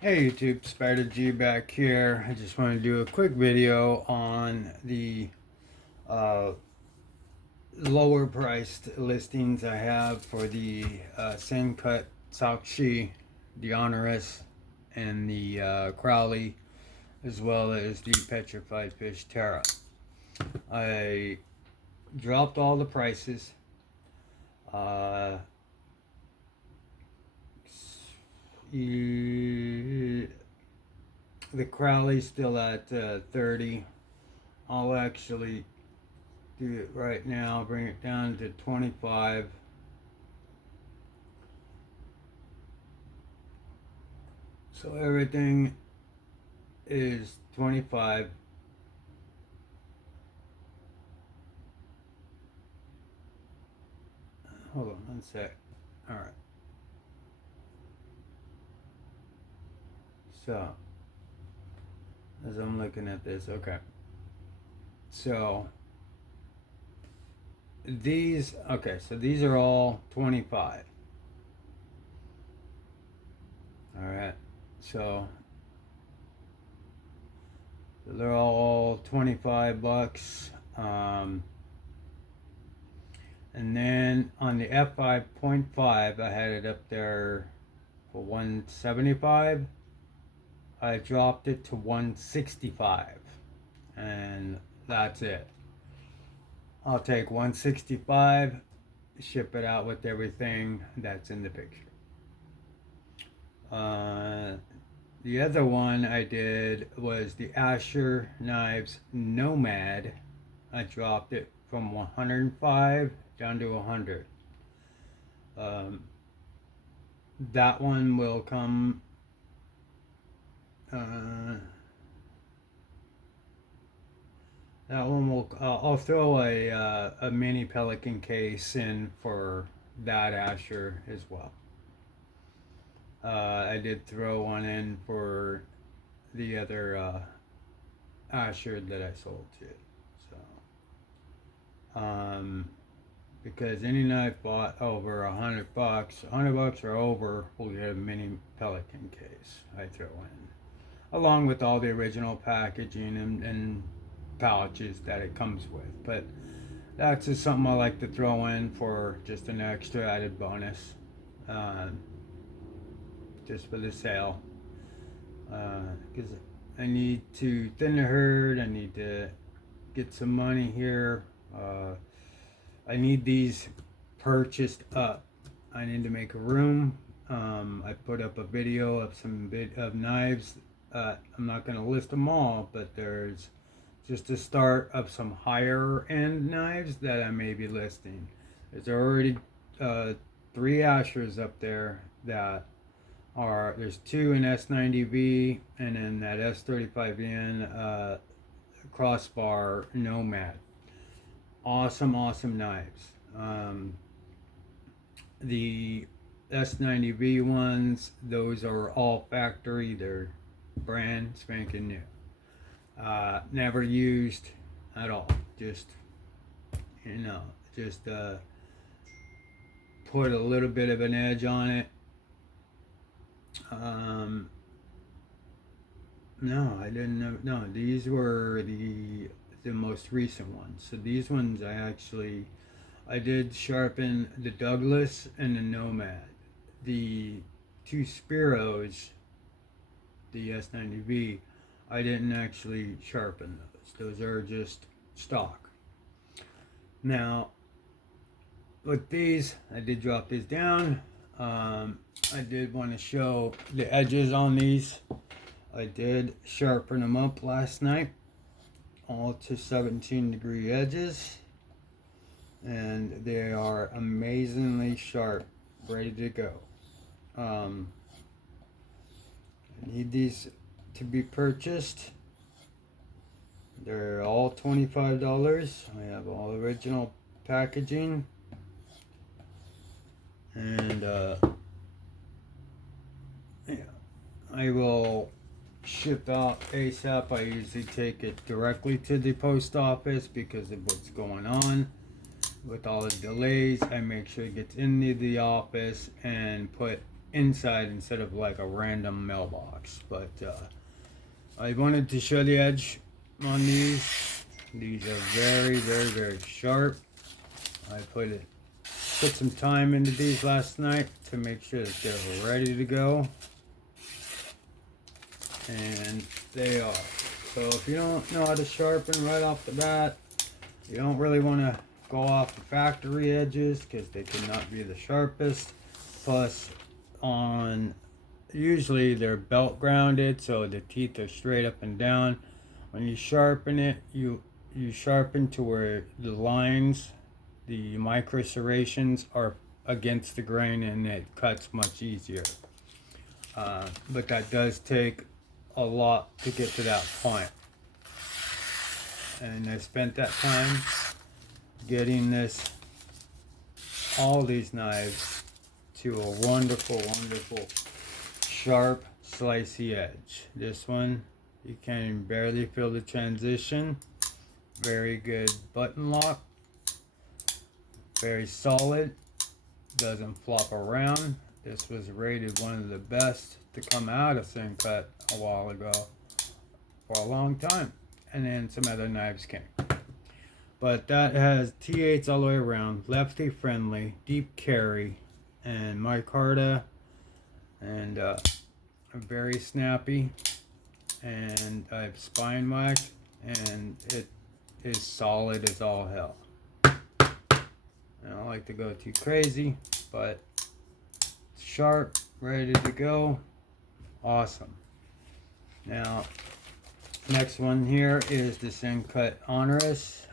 Hey YouTube, Spider G back here. I just want to do a quick video on the uh, lower priced listings I have for the Sand Cut Sakshi, the Honorous, and the Crowley, as well as the Petrified Fish Terra. I dropped all the prices. Uh, the Crowley's still at 30. I'll actually do it right now, bring it down to 25. So everything is 25. Hold on one sec. All right. So as I'm looking at this, okay. So these, okay, so these are all 25. All right. So they're all 25 bucks. And then on the F5.5, I had it up there for 175. I dropped it to 165, and that's it. I'll take 165, ship it out with everything that's in the picture. The other one I did was the Asher Knives Nomad. I dropped it from 105 down to 100. That one will come. That one will. I'll throw a mini Pelican case in for that Asher as well. I did throw one in for the other Asher that I sold to. So, because any knife bought over $100, $100 or over, will get a mini Pelican case I throw in, along with all the original packaging and pouches that it comes with. But that's just something I like to throw in for just an extra added bonus, just for the sale. Because I need to thin the herd. I need to get some money here. I need these purchased up. I need to make a room. I put up a video of some of knives. I'm not going to list them all, but there's just a start of some higher end knives that I may be listing. There's already 3 Ashers up there that are, there's 2 in S90V, and then that S35N crossbar Nomad. Awesome knives. The S90V ones, those are all factory. They're brand spanking new. Never used at all. Just, just put a little bit of an edge on it. No, I didn't know. No, these were the most recent ones. So these ones I did sharpen the Douglas and the Nomad. The 2 Spiros, the S90V, I didn't actually sharpen those. Those are just stock. Now, with these, I did drop these down. I did want to show the edges on these. I did sharpen them up last night, all to 17-degree edges, and they are amazingly sharp, ready to go. I need these to be purchased. They're all $25. I have all original packaging, and yeah, I will ship out ASAP. I usually take it directly to the post office because of what's going on with all the delays. I make sure it gets into the office and put inside instead of like a random mailbox. But I wanted to show the edge on these. These are very, very, very sharp. I put some time into these last night to make sure that they're ready to go. And they are. So if you don't know how to sharpen right off the bat, you don't really want to go off the factory edges because they cannot be the sharpest. Plus, usually they're belt grounded, so the teeth are straight up and down. When you sharpen it, you sharpen to where the lines, the micro serrations, are against the grain, and it cuts much easier. But that does take a lot to get to that point. And I spent that time getting all these knives to a wonderful, wonderful, sharp, slicey edge. This one, you can barely feel the transition. Very good button lock. Very solid. Doesn't flop around. This was rated one of the best to come out of Simcut a while ago, for a long time. And then some other knives came. But that has T8s all the way around, lefty friendly, deep carry, and micarta, and very snappy. And I have spine wax, and it is solid as all hell. I don't like to go too crazy, but sharp, ready to go, awesome. Now, next one here is the Simcut Honorous.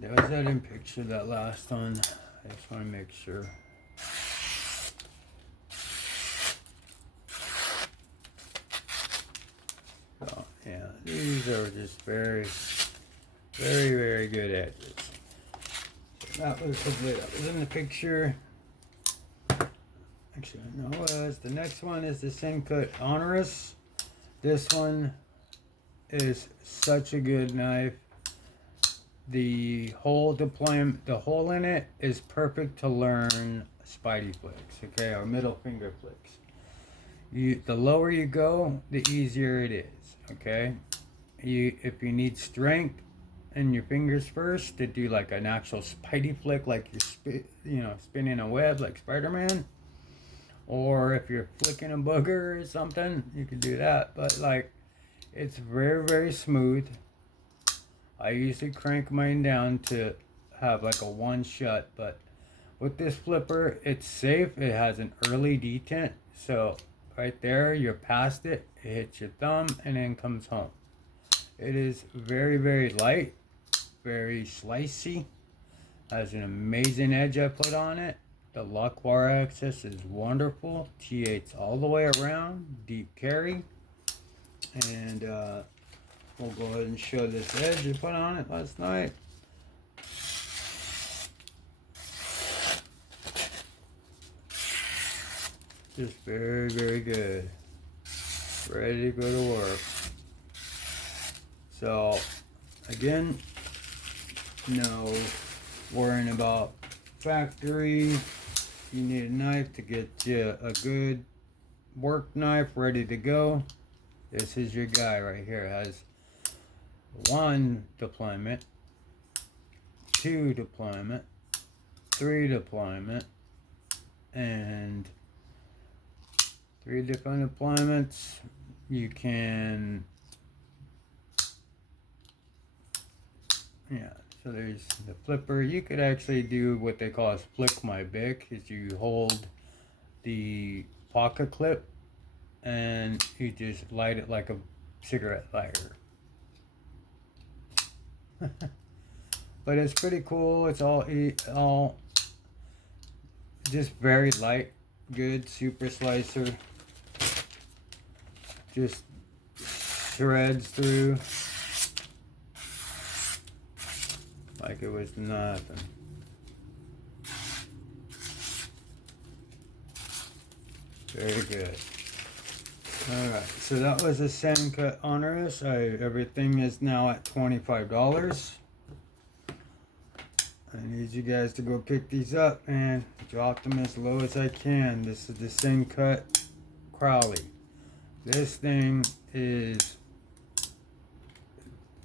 Was that in picture, that last one? I just want to make sure. So, yeah, these are just very, very, very good edges. So that was hopefully that was in the picture. Actually, no, the next one is the Simcut Honorous. This one is such a good knife. The hole in it is perfect to learn spidey flicks, okay, or middle finger flicks. The lower you go, the easier it is, okay. If you need strength in your fingers first to do like an actual spidey flick, like you're spinning a web like Spider-Man, or if you're flicking a booger or something, you can do that. But like, it's very, very smooth. I usually crank mine down to have like a one shut, but with this flipper, it's safe. It has an early detent, so right there, you're past it. It hits your thumb and then comes home. It is very, very light, very slicey. Has an amazing edge I put on it. The lock bar access is wonderful. T8s all the way around, deep carry. And we'll go ahead and show this edge I put on it last night. Just very, very good. Ready to go to work. So, again, no worrying about factory. You need a knife to get you a good work knife ready to go. This is your guy right here. It has 1 deployment, 2 deployment, 3 deployment, and 3 different deployments. You can, so there's the flipper. You could actually do what they call a flick my bic, is you hold the pocket clip and you just light it like a cigarette lighter. But it's pretty cool. It's all just very light, good, super slicer. Just shreds through like it was nothing. Very good. Alright, so that was a Simcut Honorous. Everything is now at $25. I need you guys to go pick these up and drop them as low as I can. This is the Sin Cut Crowley. This thing is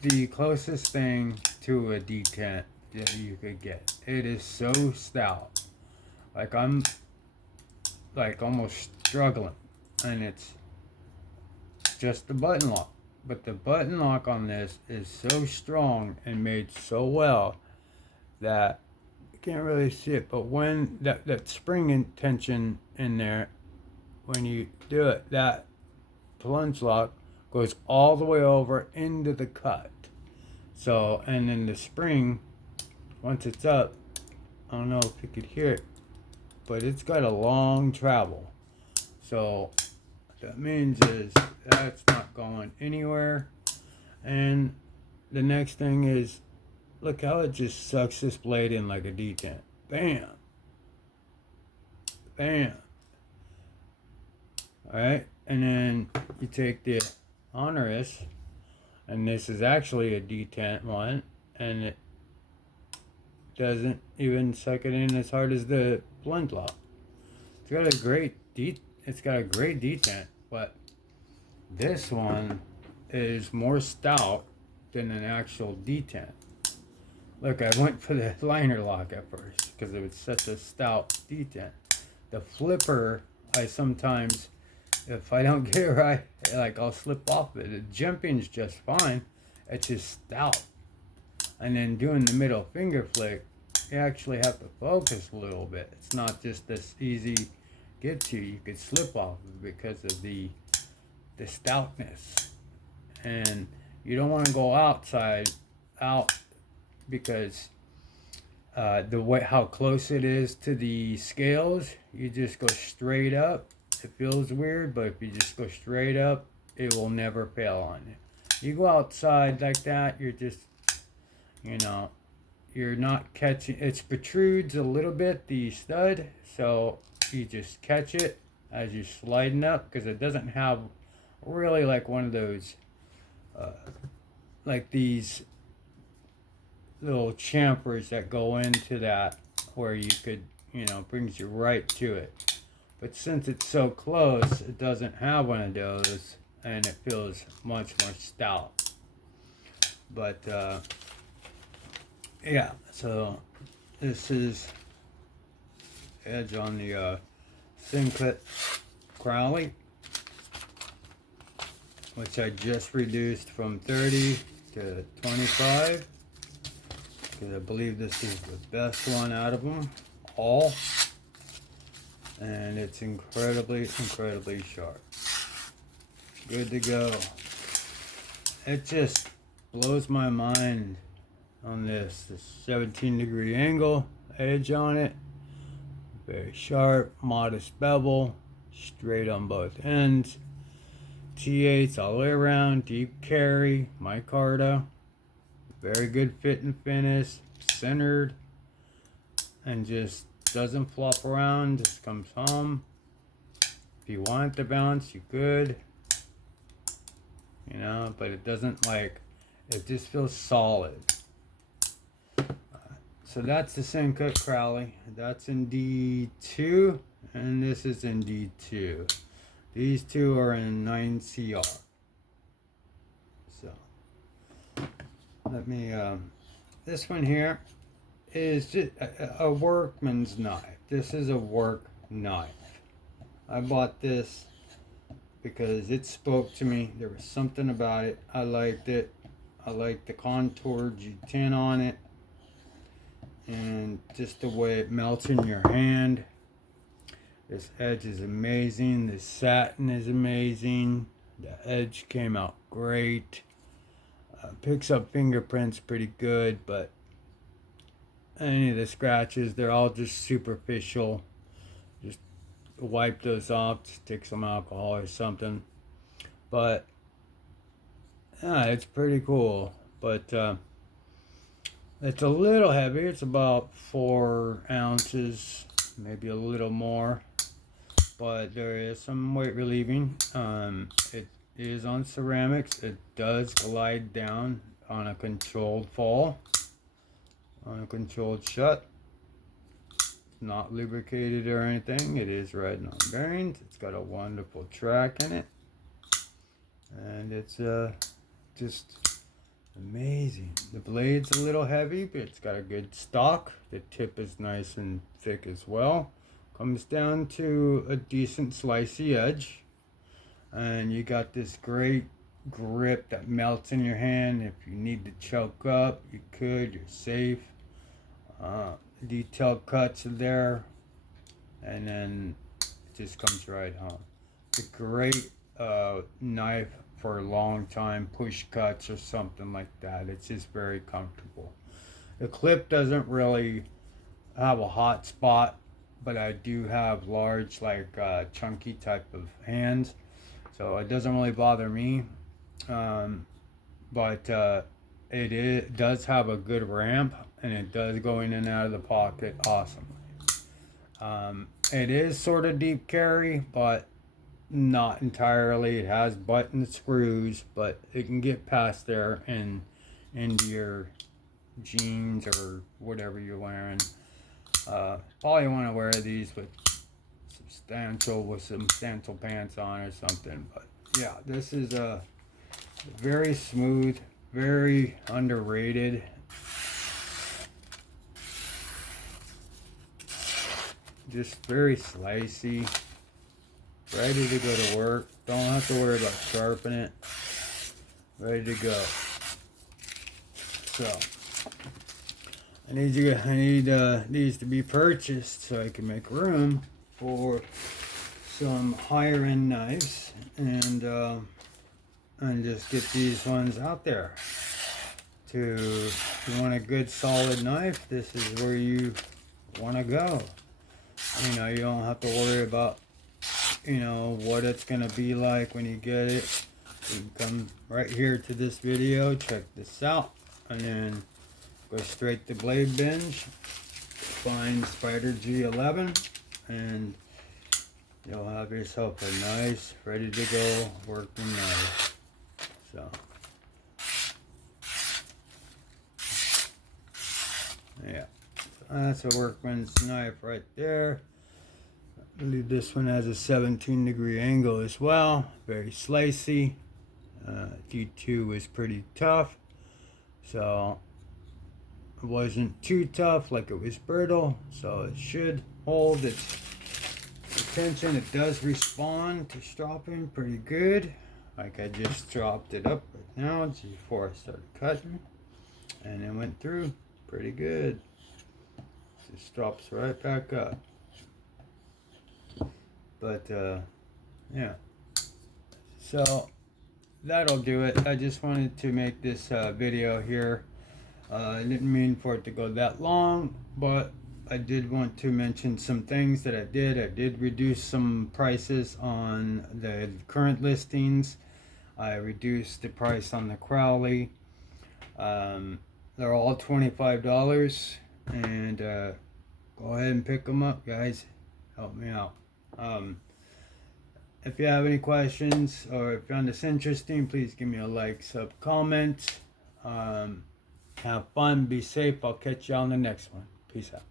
the closest thing to a detent that you could get. It is so stout. Like I'm like almost struggling, and it's just the button lock. But the button lock on this is so strong and made so well that you can't really see it. But when that spring tension in there, when you do it, that plunge lock goes all the way over into the cut. So, and then the spring, once it's up, I don't know if you could hear it, but it's got a long travel. So what that means is that's not going anywhere. And the next thing is, look how it just sucks this blade in like a detent. Bam. Bam. Alright, and then you take the Honoris, and this is actually a detent one, and it doesn't even suck it in as hard as the blend lock. It's got a great detent, but this one is more stout than an actual detent. Look, I went for the liner lock at first because it was such a stout detent. The flipper, I sometimes, if I don't get it right, like I'll slip off it. The jumping's just fine. It's just stout. And then doing the middle finger flick, you actually have to focus a little bit. It's not just this easy get to. You could slip off because of the stoutness. And you don't want to go out because the way how close it is to the scales, you just go straight up. It feels weird, but if you just go straight up, it will never fail on you. You go outside like that, you're just, you're not catching. It protrudes a little bit, the stud, so you just catch it as you're sliding up, because it doesn't have really like one of those, like these little chamfers that go into that where you could, brings you right to it. But since it's so close, it doesn't have one of those, and it feels much more stout. But yeah, so this is edge on the Sin Cut Crowley, which I just reduced from 30 to 25, because I believe this is the best one out of them all, and it's incredibly sharp. Good to go. It just blows my mind on this 17-degree angle edge on it, very sharp, modest bevel, straight on both ends, T8s all the way around, deep carry, micarta, very good fit and finish, centered, and just doesn't flop around, just comes home. If you want it to bounce, you could, but it doesn't, like, it just feels solid. So that's the Sin Cut Crowley. That's in D2, and this is in D2. These two are in 9CR. So let me, this one here is just a workman's knife. This is a work knife. I bought this because it spoke to me. There was something about it. I liked it. I liked the contoured G10 on it, and just the way it melts in your hand. This edge is amazing. The satin is amazing. The edge came out great. Picks up fingerprints pretty good, but any of the scratches, they're all just superficial. Just wipe those off, just take some alcohol or something. But yeah, it's pretty cool. But it's a little heavy. It's about 4 ounces, maybe a little more. But there is some weight relieving. It is on ceramics. It does glide down on a controlled fall. uncontrolled shut. Not lubricated or anything. It is riding on bearings. It's got a wonderful track in it, and it's just amazing. The blade's a little heavy, but it's got a good stock. The tip is nice and thick as well. Comes down to a decent slicey edge, and you got this great grip that melts in your hand. If you need to choke up, you could. You're safe. Detailed cuts are there, and then it just comes right home. It's a great knife for a long time push cuts or something like that. It's just very comfortable. The clip doesn't really have a hot spot, but I do have large, like chunky type of hands, so it doesn't really bother me. But it does have a good ramp, and it does go in and out of the pocket awesomely. It is sort of deep carry, but not entirely. It has button screws, but it can get past there and into your jeans or whatever you're wearing. Probably want to wear these with substantial pants on or something. But yeah, this is a very smooth, very underrated. Just very slicey. Ready to go to work. Don't have to worry about sharpening it. Ready to go. So I need these to be purchased so I can make room for some higher end knives, and just get these ones out there. If you want a good solid knife, this is where you want to go. You don't have to worry about what it's gonna be like when you get it. You can come right here to this video, check this out, and then go straight to Bladebinge, find Spider G11, and you'll have yourself a nice, ready to go working knife. So yeah, that's a workman's knife right there. I believe this one has a 17-degree angle as well. Very slicey. D2 was pretty tough, so it wasn't too tough like it was brittle, so it should hold its attention. It does respond to stropping pretty good. Like I just dropped it up right now just before I started cutting, and it went through pretty good. Just drops right back up. But yeah, so that'll do it. I just wanted to make this video here. I didn't mean for it to go that long, but I did want to mention some things that I did. I did reduce some prices on the current listings. I reduced the price on the Crowley. They're all $25, and go ahead and pick them up, guys. Help me out. If you have any questions or if you found this interesting, please give me a like, sub, comment. Have fun, be safe. I'll catch you on the next one. Peace out.